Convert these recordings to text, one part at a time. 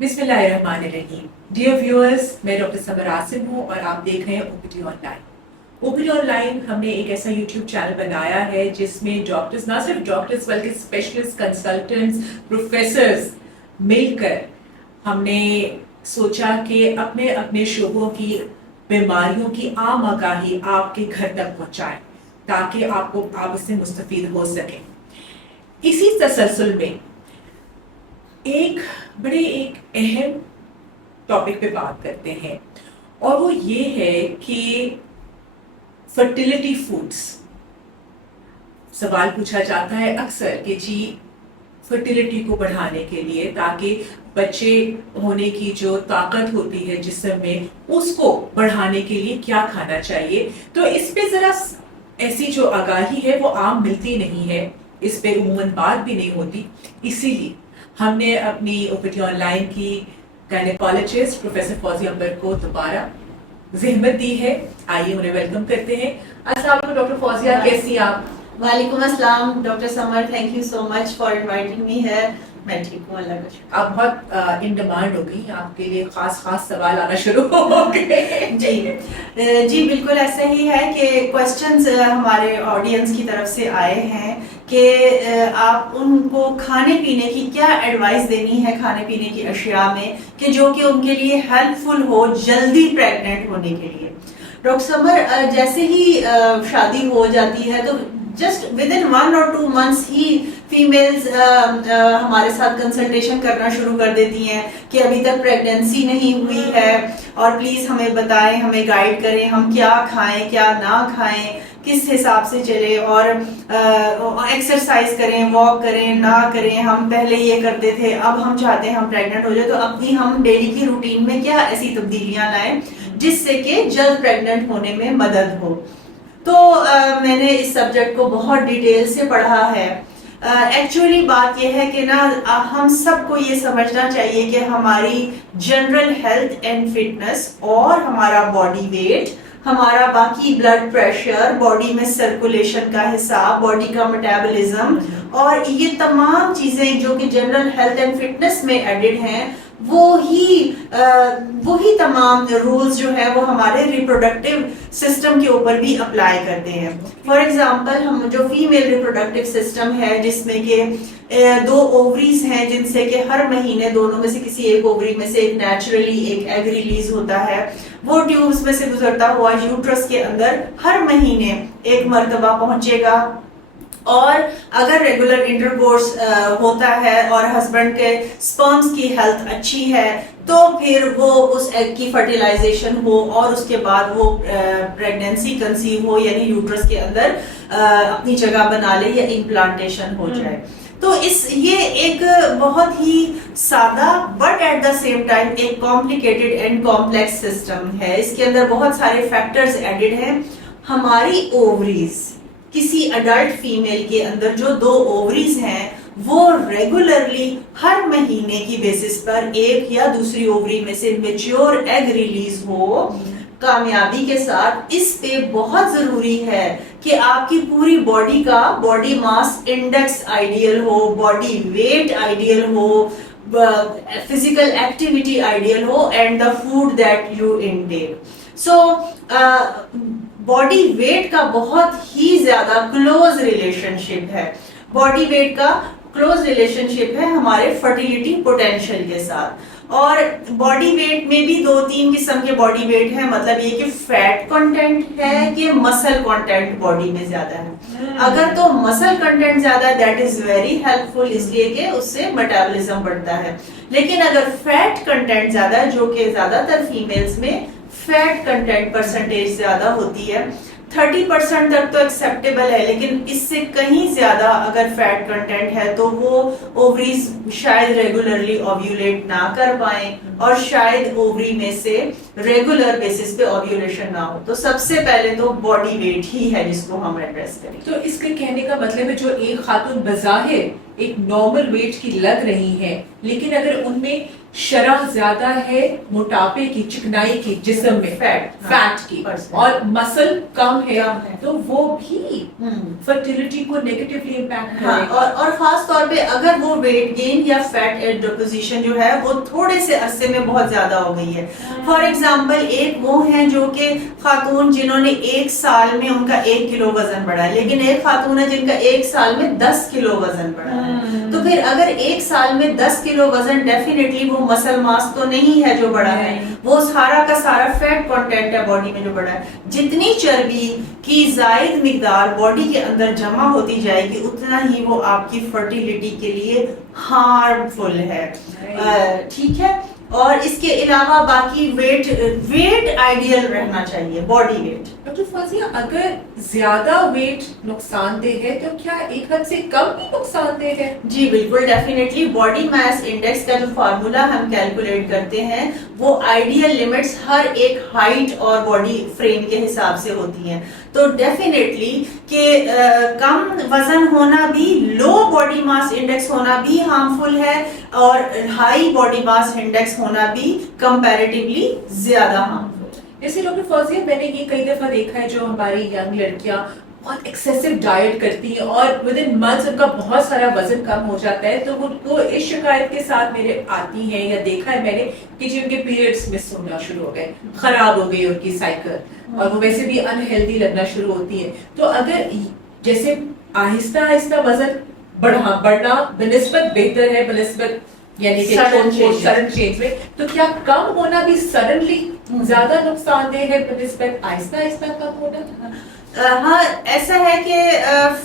بسم اللہ الرحمن الرحیم. ڈیئر ویورز، میں ڈاکٹر سمر عاصم ہوں اور آپ دیکھ رہے ہیں OPD on line. OPD on line ہم نے ایک ایسا یوٹیوب چینل بنایا ہے جس میں ڈاکٹرز، نہ صرف ڈاکٹرز بلکہ اسپیشلسٹ، کنسلٹنٹس، پروفیسرز مل کر ہم نے سوچا کہ اپنے اپنے شعبوں کی بیماریوں کی عام آگاہی آپ کے گھر تک پہنچائیں تاکہ آپ اس سے مستفید ہو سکیں. اسی تسلسل میں ایک اہم ٹاپک پہ بات کرتے ہیں اور وہ یہ ہے کہ فرٹیلیٹی فوڈز. سوال پوچھا جاتا ہے اکثر کہ جی فرٹیلیٹی کو بڑھانے کے لیے، تاکہ بچے ہونے کی جو طاقت ہوتی ہے جسم میں اس کو بڑھانے کے لیے کیا کھانا چاہیے. تو اس پہ ذرا ایسی جو آگاہی ہے وہ عام ملتی نہیں ہے، اس پہ عموماً بات بھی نہیں ہوتی. اسی لیے ہم نے اپنی OPD آن لائن کی گائنیکالوجسٹ پروفیسر فوزیہ امبر کو دوبارہ زحمت دی ہے. آئیے انہیں ویلکم کرتے ہیں. السلام علیکم ڈاکٹر فوزیہ، کیسی آپ؟ وعلیکم السلام doctor Samar, thank you so much for inviting me here. میں ٹھیک ہوں، اللہ کا شکر. آپ بہت ان ڈیمانڈ ہو گئی، آپ کے لیے خاص سوال آنا شروع ہو گئے. جی بالکل ایسا ہی ہے کہ کوشچنز ہمارے آڈینس کی طرف سے آئے ہیں کہ آپ ان کو کھانے پینے کی کیا ایڈوائس دینی ہے، کھانے پینے کی اشیاء میں کہ جو کہ ان کے لیے ہیلپ فل ہو جلدی پریگننٹ ہونے کے لیے. ڈاکٹر سمر، جیسے ہی شادی ہو جاتی ہے تو just with in 1 or 2 months he females ہمارے ساتھ کنسلٹیشن کرنا شروع کر دیتی ہیں کہ ابھی تک پریگنینسی نہیں ہوئی ہے اور پلیز ہمیں بتائیں، ہمیں گائیڈ کریں، ہم کیا کھائیں کیا نہ کھائیں، کس حساب سے چلے، اور ایکسرسائز کریں، واک کریں نہ کریں. ہم پہلے یہ کرتے تھے، اب ہم چاہتے ہیں ہم پریگننٹ ہو جائے، تو اپنی ہم ڈیلی کی روٹین میں کیا ایسی تبدیلیاں لائیں جس سے کہ جلد پریگننٹ ہونے میں مدد ہو. تو میں نے اس سبجیکٹ کو بہت ڈیٹیل سے پڑھا ہے. ایکچولی بات یہ ہے کہ نا ہم سب کو یہ سمجھنا چاہیے کہ ہماری جنرل ہیلتھ اینڈ فٹنس اور ہمارا باڈی ویٹ، ہمارا باقی بلڈ پریشر، باڈی میں سرکولیشن کا حساب، باڈی کا میٹابولزم، اور یہ تمام چیزیں جو کہ جنرل ہیلتھ اینڈ فٹنس میں ایڈڈ ہیں، وہی تمام رولز جو ہے وہ ہمارے ریپروڈکٹیو سسٹم کے اوپر بھی اپلائی کرتے ہیں. فار ایگزامپل، ہم جو فیمیل ریپروڈکٹیو سسٹم ہے جس میں کہ 2 اووریز ہیں، جن سے کہ ہر مہینے دونوں میں سے کسی ایک اووری میں سے ایک نیچرلی ایک ایگ ریلیز ہوتا ہے، وہ ٹیوبز میں سے گزرتا ہوا یوٹرس کے اندر ہر مہینے ایک مرتبہ پہنچے گا. اور اگر ریگولر انٹرکورس ہوتا ہے اور ہسبینڈ کے سپرمز کی ہیلتھ اچھی ہے تو پھر وہ اس ایگ کی فرٹیلائزیشن ہو اور اس کے بعد وہ پریگنینسی کنسیو ہو، یعنی یوٹرس کے اندر اپنی جگہ بنا لے یا امپلانٹیشن ہو جائے. تو یہ ایک بہت ہی سادہ but at the same time ایک کمپلیکیٹڈ اینڈ کمپلیکس سسٹم ہے. اس کے اندر بہت سارے فیکٹرز ایڈڈ ہیں. ہماری اووریز، کسی اڈلٹ فیمیل کے اندر جو 2 اووریز ہیں، وہ ریگولرلی ہر مہینے کی بیسس پر ایک یا دوسری اووری میں سے میچور ایگ ریلیز ہو کامیابی کے ساتھ. اس پہ بہت ضروری ہے کہ آپ کی پوری باڈی کا body mass index ideal who, body weight ideal who, physical activity ideal who, and the food that you intake. So body weight کا بہت ہی زیادہ کلوز ریلیشن شپ ہے. باڈی ویٹ کا کلوز ریلیشن شپ ہے ہمارے فرٹیلیٹی پوٹینشیل کے ساتھ. اور باڈی ویٹ میں بھی 2-3 قسم کے باڈی ویٹ ہیں، مطلب یہ کہ فیٹ کنٹینٹ ہے کہ مسل کنٹینٹ باڈی میں زیادہ ہے. اگر تو مسل کنٹینٹ زیادہ ہے that is very helpful, اس لیے کہ اس سے میٹابولزم بڑھتا ہے. لیکن اگر فیٹ کنٹینٹ زیادہ ہے، جو کہ زیادہ تر فیمیلز میں فیٹ کنٹینٹ پرسنٹیج زیادہ ہوتی ہے، 30% تک تو ایکسیپٹیبل ہے، لیکن اس سے کہیں زیادہ اگر فیٹ کنٹینٹ ہے تو وہ اووریز شاید ریگولرلی اوویولیٹ نہ کر پائیں اور شاید اووری میں سے ریگولر بیسس پہ اوویولیشن نہ ہو. تو سب سے پہلے تو باڈی ویٹ ہی ہے جس کو ہم ایڈریس کریں. تو اس کے کہنے کا مطلب ہے جو ایک خاتون بظاہر ایک نارمل ویٹ کی لگ رہی ہے، لیکن اگر ان میں شرح زیادہ ہے موٹاپے کی، چکنائی کی جسم میں، فیٹ کی، اور مسل کم ہے تو وہ بھی فرٹیلٹی کو نیگیٹیولی امپیکٹ کرے گا. اور خاص طور پہ اگر وہ ویٹ گین یا فیٹ ڈپوزیشن جو ہے وہ تھوڑے سے عرصے میں بہت زیادہ ہو گئی ہے. فار ایگزامپل ایک وہ ہیں جو کہ خاتون جنہوں نے 1 سال میں ان کا 1 کلو وزن بڑھا ہے، لیکن ایک خاتون ہے جن کا 1 سال میں 10 کلو وزن بڑھا ہے. تو پھر اگر 1 سال میں 10 کلو وزن، ڈیفینیٹلی وہ مسل ماس تو نہیں ہے جو بڑھا ہے، وہ سارا کا سارا فیٹ کانٹینٹ ہے باڈی میں جو بڑھا ہے. جتنی چربی کی زائد مقدار باڈی کے اندر جمع ہوتی جائے گی اتنا ہی وہ آپ کی فرٹیلٹی کے لیے ہارمفل ہے. ٹھیک ہے. اور اس کے علاوہ باقی ویٹ آئیڈیل رہنا چاہیے، باڈی ویٹ. ڈاکٹر فوزیہ اگر زیادہ ویٹ نقصان دہ ہے تو کیا ایک حد سے کم بھی نقصان دہ ہے؟ جی بالکل، ڈیفینیٹلی. باڈی ماس انڈیکس کا جو فارمولا ہم کیلکولیٹ کرتے ہیں وہ آئیڈیل لمٹس ہر ایک ہائٹ اور باڈی فریم کے حساب سے ہوتی ہیں. تو ڈیفینیٹلی کہ کم وزن ہونا بھی، لو باڈی ماس انڈیکس ہونا بھی ہارمفل ہے، اور ہائی باڈی ماس انڈیکس ہونا بھی کمپیریٹیولی زیادہ ہارمفل. جیسے ڈاکٹر فوزیہ میں نے یہ کئی دفعہ دیکھا ہے جو ہماری ینگ لڑکیاں بہت ایکسیسو ڈائٹ کرتی ہیں اور ود ان منتھس ان کا بہت سارا وزن کم ہو جاتا ہے، تو ان کو اس شکایت کے ساتھ میرے آتی ہیں یا دیکھا ہے میں نے کہ جو ان کے پیریڈس مس ہونا شروع ہو گئے، خراب ہو گئی ان کی سائیکل، اور وہ ویسے بھی انہیلدی لگنا شروع ہوتی ہے. تو اگر جیسے آہستہ آہستہ وزن بڑھنا بنسبت بہتر ہے، بنسبت یعنی کہ سڈن چینج میں، تو کیا کم ہونا بھی سڈنلی زیادہ نقصان دہ ہے بنسبت آہستہ آہستہ کم ہونا؟ ہاں ایسا ہے کہ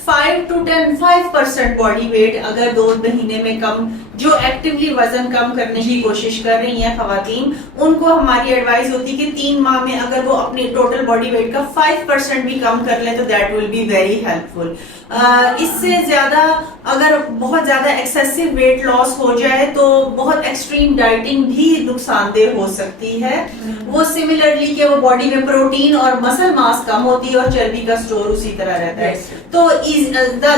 5% باڈی ویٹ اگر 2 مہینے میں کم، جو ایکٹیولی وزن کم کرنے کی کوشش کر رہی ہیں خواتین، ان کو ہماری ایڈوائز ہوتی ہے کہ 3 ماہ میں اگر وہ اپنی ٹوٹل باڈی ویٹ کا 5% بھی کم کر لیں تو that will be very helpful. اس سے زیادہ اگر بہت زیادہ ایکسیسو ویٹ لاس ہو جائے تو بہت ایکسٹریم ڈائٹنگ بھی نقصان دہ ہو سکتی ہے. وہ سملرلی کہ وہ باڈی میں پروٹین اور مسل ماس کم ہوتی ہے اور چربی کا اسٹور اسی طرح رہتا ہے. تو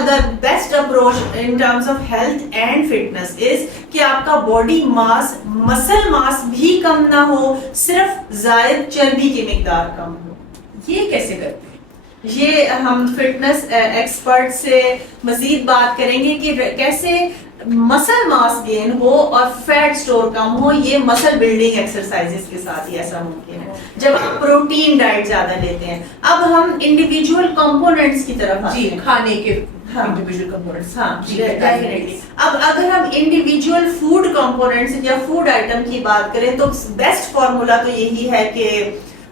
the best approach in terms of health and fitness is کہ آپ کا باڈی ماس، مسل ماس بھی کم نہ ہو، صرف زائد چربی کی مقدار کم ہو. یہ کیسے کرتے ہیں؟ یہ ہم فٹنس ایکسپرٹ سے مزید بات کریں گے کہ کیسے مسل ماس گین ہو اور فیٹ سٹور کم ہو. یہ مسل بلڈنگ ایکسرسائزز کے ساتھ ہی ایسا ممکن ہے جب آپ پروٹین ڈائٹ زیادہ لیتے ہیں. اب ہم انڈیویجول کمپوننٹس کی طرف جی کھانے کے انڈیویجول کمپوننٹس. ہاں ڈیفینیٹلی. اب اگر ہم انڈیویجول فوڈ کمپوننٹس یا فوڈ آئٹم کی بات کریں تو بیسٹ فارمولا تو یہی ہے کہ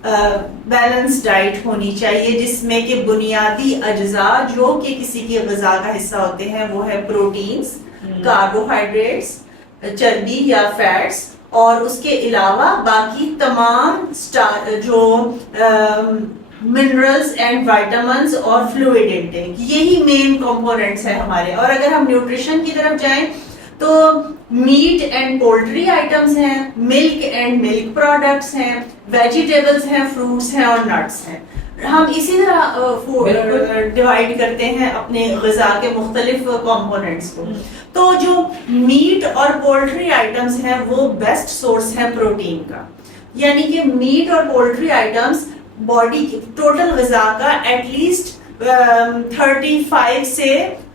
بیلنس ڈائٹ ہونی چاہیے جس میں کہ بنیادی اجزاء جو کہ کسی کی غذا کا حصہ ہوتے ہیں وہ ہے پروٹینز، کاربوہائیڈریٹس، چربی یا فیٹس، اور اس کے علاوہ باقی تمام جو منرلز اینڈ وائٹامنز اور فلوئڈ انٹیک. یہی مین کمپوننٹس ہیں ہمارے. اور اگر ہم نیوٹریشن کی طرف جائیں تو میٹ اینڈ پولٹری آئٹمس ہیں، ملک اینڈ ملک پروڈکٹس ہیں، ویجیٹیبلز ہیں، فروٹس ہیں اور نٹس ہیں. ہم اسی طرح ڈیوائڈ کرتے ہیں اپنے غذا کے مختلف کمپوننٹس کو. تو جو میٹ اور پولٹری آئٹمس ہیں وہ بیسٹ سورس ہے پروٹین کا. یعنی کہ میٹ اور پولٹری آئٹمس باڈی کی ٹوٹل غذا کا ایٹ لیسٹ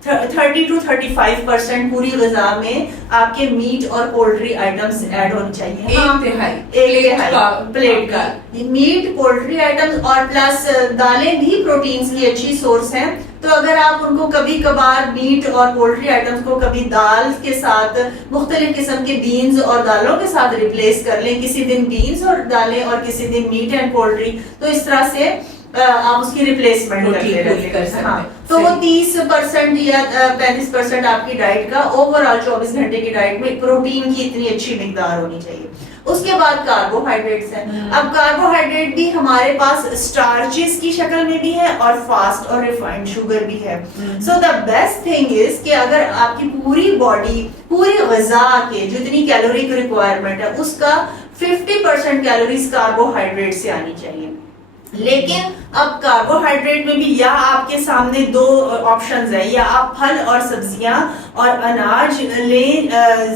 30 to 35% پوری غذا میں آپ کے میٹ اور پولٹری آئٹمس ایڈ ہونی چاہیے. ایک تہائی پلیٹ کا میٹ، پولٹری آئٹمس اور پلس دالیں بھی پروٹینز کی اچھی سورس ہیں. تو اگر آپ ان کو کبھی کبھار میٹ اور پولٹری آئٹمس کو کبھی دال کے ساتھ، مختلف قسم کے بینز اور دالوں کے ساتھ ریپلیس کر لیں، کسی دن بینز اور دالیں اور کسی دن میٹ اینڈ پولٹری، تو اس طرح سے آپ اس کی ریپلیسمنٹ کر سکتے ہیں. تو وہ 30% یا 35% آپ کی ڈائٹ کا اوور آل 24 گھنٹے کی ڈائٹ میں پروٹین کی اتنی اچھی مقدار ہونی چاہیے. اس کے بعد کاربوہائیڈریٹس ہیں. اب کاربوہائیڈریٹ بھی ہمارے پاس اسٹارچز کی شکل میں بھی ہے اور فاسٹ اور ریفائنڈ شوگر بھی ہے. سو دا بیسٹ تھنگ از کہ اگر آپ کی پوری باڈی، پوری غذا کے جتنی کیلوری کی ریکوائرمنٹ ہے اس کا 50% کیلوریز کاربوہائیڈریٹ سے آنی چاہیے. لیکن اب کاربوہائیڈریٹ میں بھی یا آپ کے سامنے دو آپشنز ہیں, یا آپ پھل اور سبزیاں اور اناج لیں,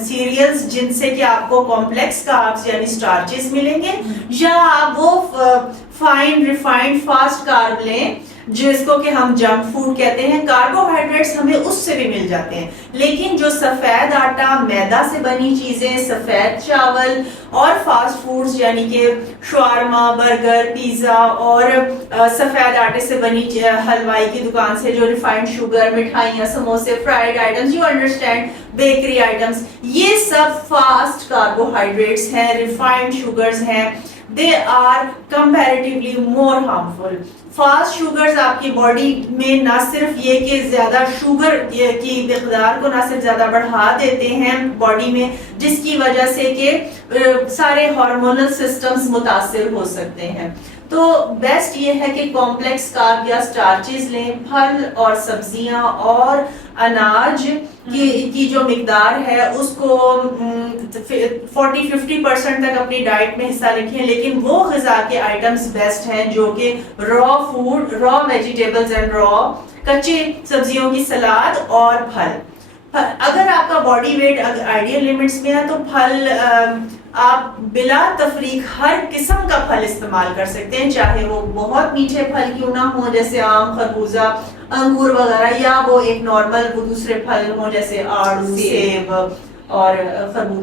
سیریلز جن سے کہ آپ کو کمپلیکس کاربز یعنی سٹارچز ملیں گے, یا آپ وہ فائن ریفائنڈ فاسٹ کارب لیں جس کو کہ ہم جنک فوڈ کہتے ہیں. کاربوہائیڈریٹس ہمیں اس سے بھی مل جاتے ہیں, لیکن جو سفید آٹا, میدا سے بنی چیزیں, سفید چاول اور فاسٹ فوڈز یعنی کہ شاورما, برگر, پیزا اور سفید آٹے سے بنی حلوائی کی دکان سے جو ریفائنڈ شوگر, مٹھائیاں, سموسے, fried items, you understand, bakery items, یہ سب فاسٹ کاربوہائیڈریٹس ہیں, ریفائنڈ شوگرز ہیں. They are comparatively more harmful. Fast sugars آپ کی باڈی میں نہ صرف یہ کہ زیادہ شوگر کی مقدار کو نہ صرف زیادہ بڑھا دیتے ہیں باڈی میں, جس کی وجہ سے کہ سارے ہارمونل سسٹمز متاثر ہو سکتے ہیں. تو بیسٹ یہ ہے کہ کمپلیکس کارب یا سٹارچز لیں, پھل اور سبزیاں اور اناج کی جو مقدار ہے اس کو 40-50% تک اپنی ڈائٹ میں حصہ رکھیں, لیکن وہ غذا کے آئٹمز بیسٹ ہیں جو کہ را فوڈ, را ویجیٹیبلز اینڈ را کچے سبزیوں کی سلاد اور پھل. اگر آپ کا باڈی ویٹ آئیڈیل لمٹس میں ہے تو پھل آپ بلا تفریق ہر قسم کا پھل استعمال کر سکتے ہیں, چاہے وہ بہت میٹھے پھل کیوں نہ ہوں جیسے آم, خربوزہ, انگور وغیرہ, یا وہ ایک نارمل وہ دوسرے پھل ہوں جیسے آڑو, سیب اور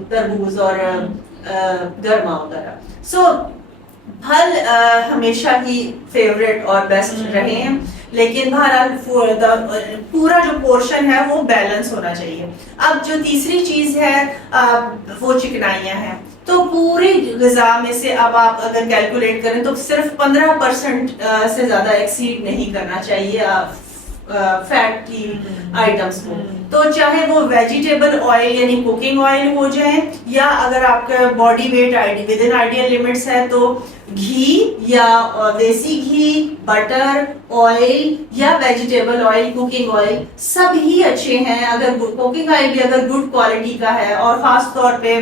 تربوز اور گرما وغیرہ. سو پھل ہمیشہ ہی فیوریٹ اور بیسٹ رہے ہیں, لیکن بہرحال پورا جو پورشن ہے وہ بیلنس ہونا چاہیے. اب جو تیسری چیز ہے وہ چکنائیاں ہیں. تو پوری غذا میں سے اب آپ اگر کیلکولیٹ کریں تو صرف 15% سے زیادہ ایکسیڈ نہیں کرنا چاہیے فیٹ کی آئٹمس کو. تو چاہے وہ ویجیٹیبل آئل یعنی کوکنگ آئل ہو جائیں, یا اگر آپ کا body weight with in ideal limits ہے تو گھی یا دیسی گھی, بٹر, آئل یا ویجیٹیبل آئل, کوکنگ آئل سب ہی اچھے ہیں. اگر کوکنگ آئل بھی اگر گڈ کوالٹی کا ہے, اور خاص طور پہ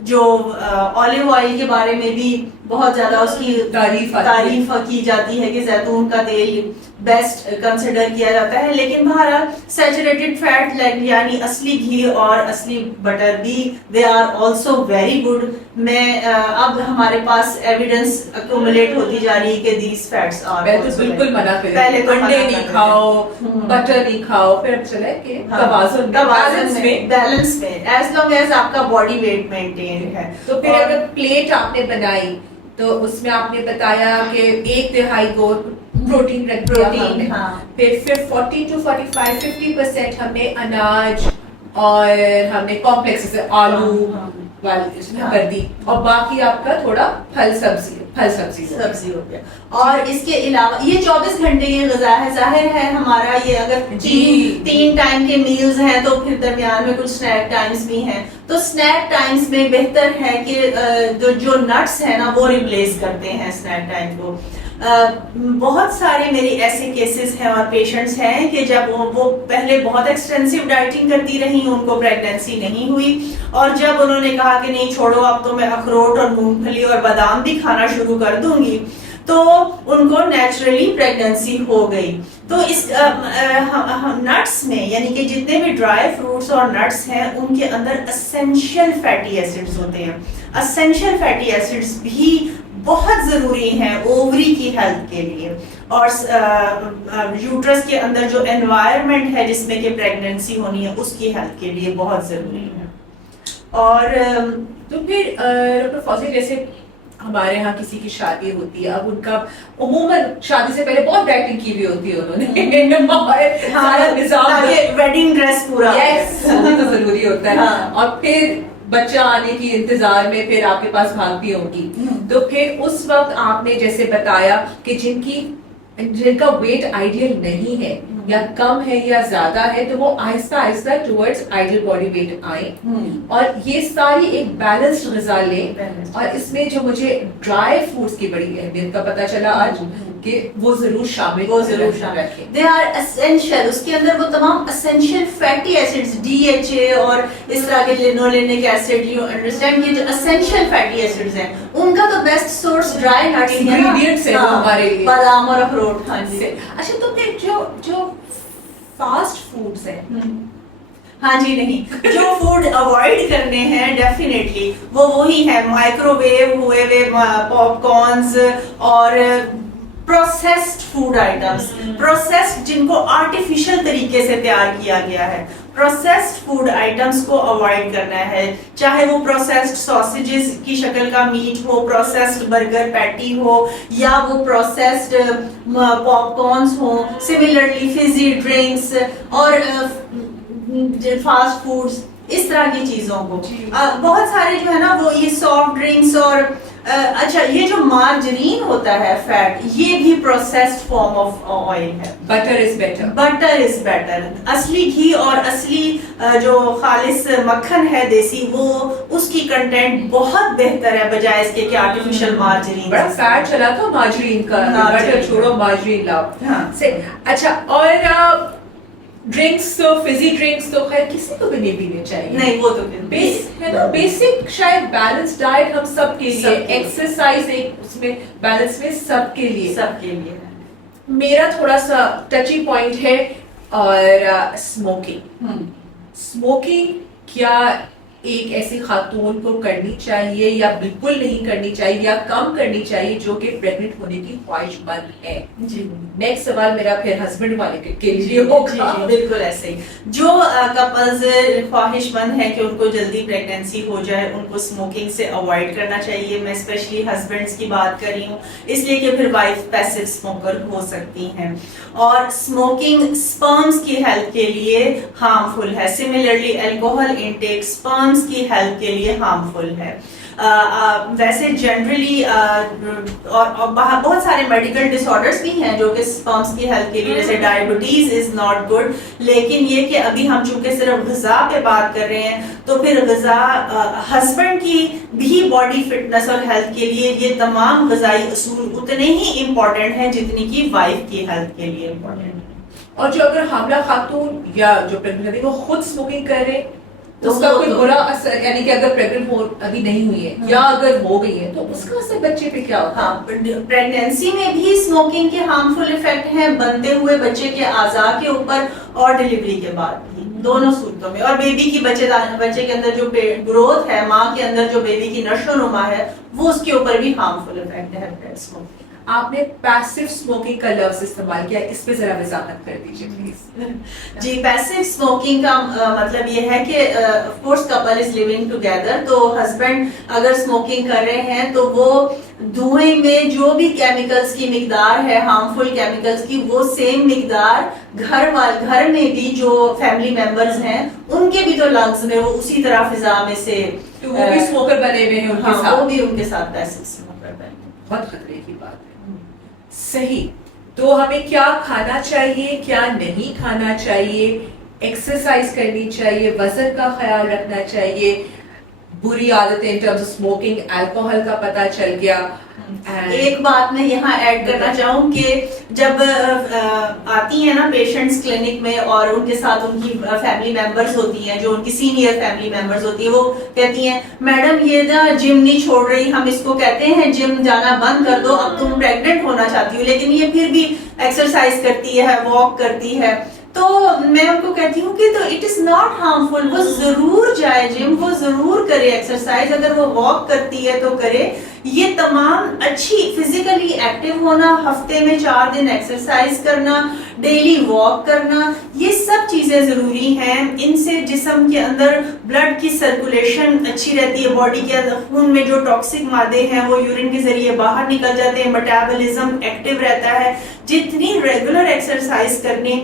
جو اولیو آئل کے بارے میں بھی بہت زیادہ اس کی تعریف کی جاتی ہے کہ زیتون کا تیل بیسٹ کنسیڈر کیا جاتا ہے, لیکن بہرحال سیچوریٹڈ فیٹ یعنی اصلی گھی اور اصلی بٹر بھی they are also very good. میں اب ہمارے پاس ایویڈنس ایکومولیٹ ہوتی جا رہی ہے کہ دیز فیٹس آر بالکل منع کریں, پہلے تو انڈے نہیں کھاؤ, بٹر نہیں کھاؤ, پھر اب چلے کہ توازن میں بیلنس میں ایز لانگ ایز آپ کا باڈی ویٹ مینٹین ہے. تو پھر اگر پلیٹ آپ نے بنائی تو اس میں آپ نے بتایا کہ 1/3 کو پروٹین رکھ دیا ہم نے, پھر 40 to 45 50% ہم نے اناج اور ہم نے کمپلیکس جیسے آلو کر دی, اور باقی آپ کا تھوڑا پھل سبزی ہو گیا. اور اس کے علاوہ یہ 24 گھنٹے کی غذا ہے. ظاہر ہے ہمارا یہ اگر 3 ٹائم کے میلز ہیں تو پھر درمیان میں کچھ اسنیک ٹائمز بھی ہیں, تو اسنیک ٹائمز میں بہتر ہے کہ جو نٹس ہیں نا وہ ریپلیس کرتے ہیں اسنیک ٹائم کو. بہت سارے میرے ایسے کیسز ہیں اور پیشنٹس ہیں کہ جب وہ پہلے بہت ایکسٹینسو ڈائٹنگ کرتی رہی, ان کو پریگنینسی نہیں ہوئی, اور جب انہوں نے کہا کہ نہیں چھوڑو اب تو میں اخروٹ اور مونگ پھلی اور بادام بھی کھانا شروع کر دوں گی, تو ان کو نیچرلی پریگنینسی ہو گئی. تو اس نٹس میں یعنی کہ جتنے بھی ڈرائی فروٹس اور نٹس ہیں ان کے اندر اسینشیل فیٹی ایسڈز ہوتے ہیں. اسینشیل فیٹی ایسڈز بھی بہت ضروری ہیں اووری کی ہیلتھ کے لیے, اور یوٹرس کے اندر جو انوائرمنٹ ہے جس میں کہ پریگنینسی ہونی ہے اس کی ہیلتھ کے لیے بہت ضروری ہے. اور تو پھر ڈاکٹر فوزی جیسے ہمارے یہاں کسی کی شادی ہوتی ہے, اب ان کا عموماً شادی سے پہلے بہت ڈائٹنگ کی ہوئی ہوتی ہے انہوں نے, سارا نظام ویڈنگ ڈریس پورا تو ضروری ہوتا ہے, اور پھر بچہ آنے کی انتظار میں پھر آپ کے پاس بھاگتی ہوں گی. تو پھر اس وقت آپ نے جیسے بتایا کہ جن کا ویٹ آئیڈیل نہیں ہے یا کم ہے یا زیادہ ہے, تو وہ آہستہ آہستہ ٹورڈز آئیڈیل باڈی ویٹ آئیں, اور یہ ساری ایک بیلنسڈ غذا لیں. اور اس میں جو مجھے ڈرائی فروٹس کی بڑی اہمیت کا پتہ چلا آج, کہ وہ ضرور شامل رکھیں. They are essential. اس کے اندر وہ تمام اسینشیل فیٹی ایسڈز DHA اور اس طرح کے لینولینک ایسڈ, یو انڈرسٹینڈ, یہ جو اسینشیل فیٹی ایسڈز ہیں ان کا تو best source dry nuts ingredients ہیں ہمارے لیے, بادام اور اخروٹ. ہاں جی. اچھا تو پھر جو فاسٹ فوڈز ہیں, ہاں جی, نہیں, جو فوڈ اوائڈ کرنے ہیں ڈیفینیٹلی وہ وہی ہے مائکرو ویو ہوئے ہوئے پاپ کارنز اور پروسیسڈ فوڈ آئٹمس, پروسیسڈ جن کو آرٹیفیشل طریقے سے تیار کیا گیا ہے. پروسیسڈ فوڈ آئٹمس کو اوائڈ کرنا ہے, چاہے وہ پروسیسڈ ساسیجز کی شکل کا میٹ ہو, پروسیسڈ برگر پیٹی ہو, یا وہ پروسیسڈ پاپ کارنز ہوں, سملرلی فزی ڈرنکس اور فاسٹ فوڈز, اس طرح کی چیزوں کو. بہت سارے جو ہے نا وہ یہ سافٹ ڈرنکس اور اچھا یہ جو مارجرین ہوتا ہے فیٹ, یہ بھی پروسیسڈ فارم آف آئل ہے. Butter is better, butter is better. اصلی گھی اور اصلی جو خالص مکھن ہے دیسی, وہ اس کی کنٹینٹ بہت بہتر ہے بجائے اس کے کہ آرٹیفیشل مارجرین. بڑا فیٹ چلا تھا مارجرین کا, بٹر چھوڑو مارجرین لاؤ. اچھا, اور ڈرنکس تو فزی ڈرنکس تو خیر کسی کو بھی نہیں پینے چاہیے. نہیں, وہ تو ہے نا بیسک شاید بیلنس ڈائٹ ہم سب کے لیے, ایکسرسائز ایک اس میں بیلنس میں سب کے لیے. میرا تھوڑا سا ٹچی پوائنٹ ہے اور اسموکنگ کیا ایک ایسی خاتون کو کرنی چاہیے یا بالکل نہیں کرنی چاہیے یا کم کرنی چاہیے جو کہ پریگنٹ ہونے کی خواہش مند ہے؟ جی, نیکسٹ سوال میرا پھر ہسبینڈ والے کے لیے ہوگا. بالکل ایسے ہی. جو کپلز خواہش مند ہیں کہ ان کو جلدی پریگنینسی ہو جائے, ان کو اسموکنگ سے اوائڈ کرنا چاہیے. میں اسپیشلی ہسبینڈس کی بات کر رہی ہوں, اس لیے کہ پھر وائف پیسو اسموکر ہو سکتی ہیں, اور اسموکنگ اسپرمس کی ہیلتھ کے لیے ہارمفل ہے. سملرلی الکوہل انٹیک اسپرمس کی ہیلتھ کے لیے ہارمفل ہے. ویسے جنرلی اور بہت سارے میڈیکل ڈس آرڈرس بھی ہیں جو کہ اسپرمس کی ہیلتھ کے لیے, جیسے ڈائبٹیز از ناٹ گڈ. لیکن یہ کہ ابھی ہم چونکہ صرف غذا پہ بات کر رہے ہیں, تو پھر غذا ہسبینڈ کی بھی باڈی فٹنس اور ہیلتھ کے لیے یہ تمام غذائی اصول اتنے ہی امپورٹنٹ ہیں جتنی کہ وائف کی ہیلتھ کے لیے امپورٹنٹ ہے. اور جو اگر حاملہ خاتون یا جو پریگننٹ ہے وہ خود اسموکنگ کرے تو اس کا کوئی برا اثر, یعنی کہ اگر پریگننٹ ابھی نہیں ہوئی ہے یا اگر ہو گئی ہے تو اس کا اثر بچے پہ کیا ہوتا ہے؟ ہاں, پریگنینسی میں بھی اسموکنگ کے ہارمفل افیکٹ ہیں بنتے ہوئے بچے کے اعضاء کے اوپر اور ڈلیوری کے بعد بھی, دونوں صورتوں میں. اور بیبی کی بچے کے اندر جو گروتھ ہے, ماں کے اندر جو بیبی کی نشو و نما ہے, وہ اس کے اوپر بھی ہارمفل افیکٹ ہے اسموکنگ. آپ نے پیسو اسموکنگ کا لفظ استعمال کیا, اس پہ ذرا وضاحت کر دیجیے پلیز. جی, پیسو اسموکنگ کا مطلب یہ ہے کہ of course couple is living together, تو ہسبینڈ اگر اسموکنگ کر رہے ہیں تو وہ دھوئیں میں جو بھی کیمیکلز کی مقدار ہے, ہارمفل کیمیکلز کی, وہ سیم مقدار گھر میں بھی جو فیملی ممبرز ہیں ان کے بھی تو لنگز میں وہ اسی طرح فضا میں سے, تو وہ بھی اسموکر بنے ہوئے ہیں ان کے ساتھ, وہ بھی ان کے ساتھ پیسو اسموکر بنے. بہت خطرے کی بات ہے. صحیح. تو ہمیں کیا کھانا چاہیے, کیا نہیں کھانا چاہیے, ایکسرسائز کرنی چاہیے, وزن کا خیال رکھنا چاہیے, بری عادتیں ان ٹرمز اسموکنگ, الکوہل کا پتہ چل گیا. ایک بات میں یہاں ایڈ کرنا چاہوں کہ جب آتی ہیں نا پیشنٹس کلینک میں اور ان کے ساتھ ان کی فیملی ممبرز ہوتی ہیں, جو ان کی سینئر فیملی ممبرز ہوتی ہیں, وہ کہتی ہیں میڈم یہ نا جم نہیں چھوڑ رہی, ہم اس کو کہتے ہیں جم جانا بند کر دو, اب تم پریگننٹ ہونا چاہتی ہو لیکن یہ پھر بھی ایکسرسائز کرتی ہے, واک کرتی ہے. تو میں ان کو کہتی ہوں کہ تو اٹ از ناٹ ہارمفل, وہ ضرور جائے جم, وہ ضرور کرے ایکسرسائز, اگر وہ واک کرتی ہے تو کرے. یہ تمام اچھی فزیکلی ایکٹیو ہونا, ہفتے میں 4 دن ایکسرسائز کرنا, ڈیلی واک کرنا, یہ سب چیزیں ضروری ہیں. ان سے جسم کے اندر بلڈ کی سرکولیشن اچھی رہتی ہے, باڈی کے اندر خون میں جو ٹاکسک مادے ہیں وہ یورین کے ذریعے باہر نکل جاتے ہیں, میٹابولزم ایکٹیو رہتا ہے. جتنی ریگولر ایکسرسائز کرنے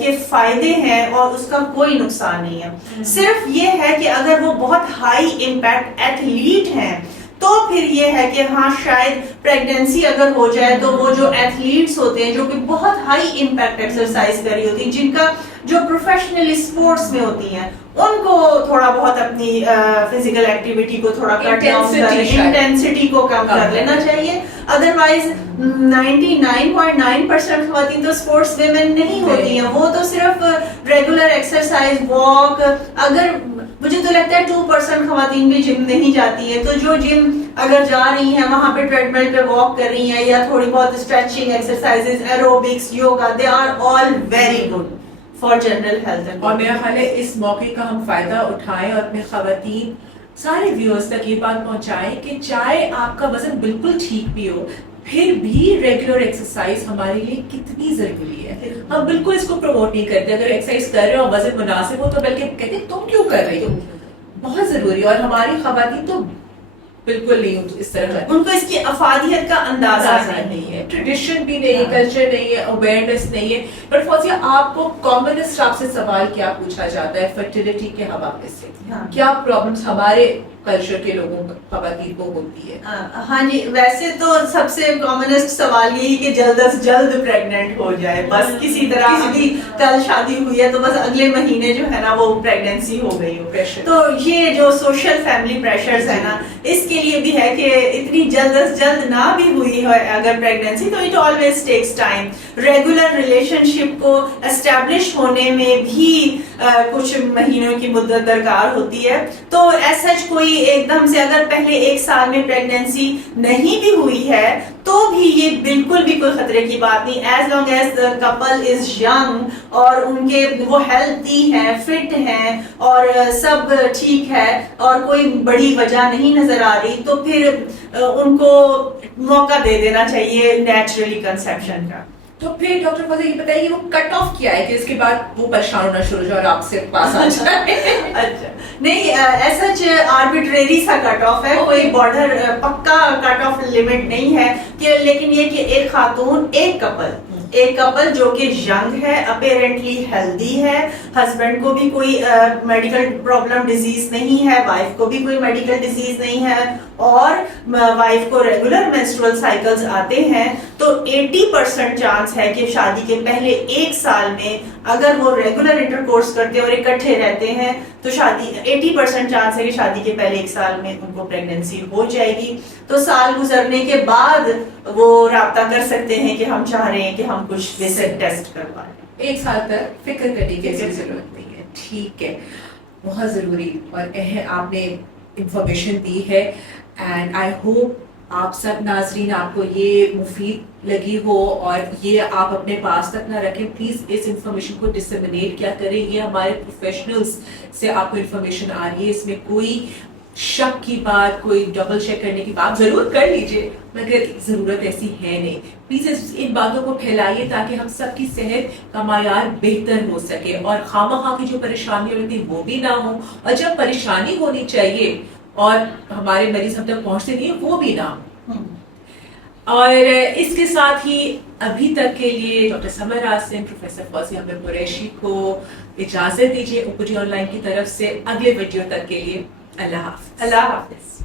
کے فائدے ہیں اور اس کا کوئی نقصان نہیں ہے. صرف یہ ہے کہ اگر وہ بہت ہائی امپیکٹ ایتھلیٹ ہیں تو پھر یہ ہے کہ ہاں شاید پریگنینسی اگر ہو جائے تو وہ جو ایتھلیٹس ہوتے ہیں جو کہ بہت ہائی امپیکٹ ایکسرسائز کر رہی ہوتی ہیں, جن کا جو پروفیشنلی اسپورٹس میں ہوتی ہیں, ان کو تھوڑا بہت اپنی فزیکل ایکٹیویٹی کو تھوڑا کٹ ڈاؤن کریں, انٹینسٹی کو کم کر لینا چاہیے. ادروائز 99.9% خواتین تو اسپورٹس ویمن نہیں ہوتی ہیں, وہ تو صرف ریگولر ایکسرسائز, واک, اگر مجھے تو لگتا ہے 2% خواتین بھی جم نہیں جاتی ہیں, تو جو جم اگر جا رہی ہیں وہاں پہ ٹریڈ مل پہ واک کر رہی ہیں یا تھوڑی بہت stretching exercise, aerobics, yoga, they are all very good for general health. اور میرا خیال ہے اس موقع کا ہم فائدہ اٹھائیں اور اپنے خواتین سارے ویورز تک یہ بات پہنچائیں کہ چاہے آپ کا وزن بالکل ٹھیک بھی ہو, پھر بھی ریگولر ایکسرسائز ہمارے لیے کتنی ضروری ہے. ہم بالکل اس کو پروموٹ نہیں کرتے, اگر ایکسرسائز کر رہے ہو اور وزن مناسب ہو تو بلکہ کہتے ہیں تم کیوں کر رہی ہو, بہت ضروری ہے. اور ہماری خواتین تو بالکل نہیں اس طرح, ان کو اس کی افادیت کا اندازہ نہیں ہے, ٹریڈیشن بھی نہیں ہے, کلچر نہیں ہے, اویئرنیس نہیں ہے. بٹ فوزیہ, آپ کو کامنسٹ آپ سے سوال کیا پوچھا جاتا ہے فرٹیلٹی کے حوالے سے, کیا پرابلمس ہمارے کلچر کے لوگوں خواتین کو ہوتی ہے؟ ہاں جی, ویسے تو سب سے کامنسٹ سوال یہی کہ جلد از جلد پریگننٹ ہو جائے, بس کسی طرح ابھی کل شادی ہوئی ہے تو بس اگلے مہینے جو ہے نا وہ پریگننسی ہو گئی ہو. تو یہ جو سوشل فیملی پریشرز ہے نا, اس کے لیے بھی ہے کہ اتنی جلد از جلد نہ بھی ہوئی ہے اگر پریگننسی, تو it always takes time. Regular relationship کو اسٹیبلش ہونے میں بھی کچھ مہینوں کی مدت درکار ہوتی ہے. تو ایز سچ کوئی ایک دم سے اگر پہلے 1 سال میں پریگننسی نہیں بھی ہوئی ہے تو بھی یہ بالکل بھی کوئی خطرے کی بات نہیں, as long as the Kapil is young اور ان کے وہ ہیلتھی ہیں, فٹ ہیں اور سب ٹھیک ہے اور کوئی بڑی وجہ نہیں نظر آ رہی, تو پھر ان کو موقع دے دینا چاہیے نیچرلی کنسیپشن کا. تو پھر ڈاکٹر فوزیہ یہ بتائیے وہ کٹ آف کیا ہے کہ اس کے بعد وہ پریشان ہونا شروع ہو جائے اور آپ سے پاس آ جائے؟ اچھا نہیں, ایسا آربیٹریری سا کٹ آف ہے, کوئی بارڈر پکا کٹ آف لمٹ نہیں ہے کہ, لیکن یہ کہ ایک خاتون ایک کپل جو کہ ینگ ہے, اپیرنٹلی ہیلدی ہے, ہسبینڈ کو بھی کوئی میڈیکل پرابلم ڈیزیز نہیں ہے, وائف کو بھی کوئی میڈیکل ڈیزیز نہیں ہے, اور وائف کو ریگولر مینسٹرول سائیکلز آتے ہیں, تو 80% چانس ہے کہ شادی کے پہلے 1 سال میں اگر وہ ریگولر انٹرکورس کرتے اور اکٹھے رہتے ہیں تو شادی 80% چانس ہے کہ شادی کے پہلے 1 سال میں ان کو پریگننسی ہو جائے گی. تو سال گزرنے کے بعد وہ رابطہ کر سکتے ہیں کہ ہم چاہ رہے ہیں کہ ہم کچھ بیسک ٹیسٹ کروا لیں. 1 سال تک فکر کرنے کی ضرورت نہیں ہے. ٹھیک ہے, بہت ضروری اور اہم آپ نے انفارمیشن دی ہے, اینڈ آئی ہوپ آپ سب ناظرین آپ کو یہ مفید لگی ہو اور یہ آپ اپنے پاس تک نہ رکھیں. پلیز اس انفارمیشن کو ڈسمنیٹ کیا کریں, یہ ہمارے پروفیشنلز سے آپ کو انفارمیشن آ رہی ہے, اس میں کوئی شک کی بات, کوئی ڈبل چیک کرنے کی بات ضرور کر لیجئے, مگر ضرورت ایسی ہے نہیں. پلیز ان باتوں کو پھیلائیے تاکہ ہم سب کی صحت کا معیار بہتر ہو سکے اور خواہ کی جو پریشانی ہوتی ہے وہ بھی نہ ہو, اور جب پریشانی ہونی چاہیے اور ہمارے مریض ہم تک پہنچتے نہیں ہیں وہ بھی نہ ہو. اور اس کے ساتھ ہی ابھی تک کے لیے ڈاکٹر سمر عاصم, پروفیسر فوزیہ احمد قریشی کو اجازت دیجیے اوپیڈی آن لائن کی طرف سے. اگلے ویڈیو تک کے لیے اللہ حافظ. اللہ حافظ.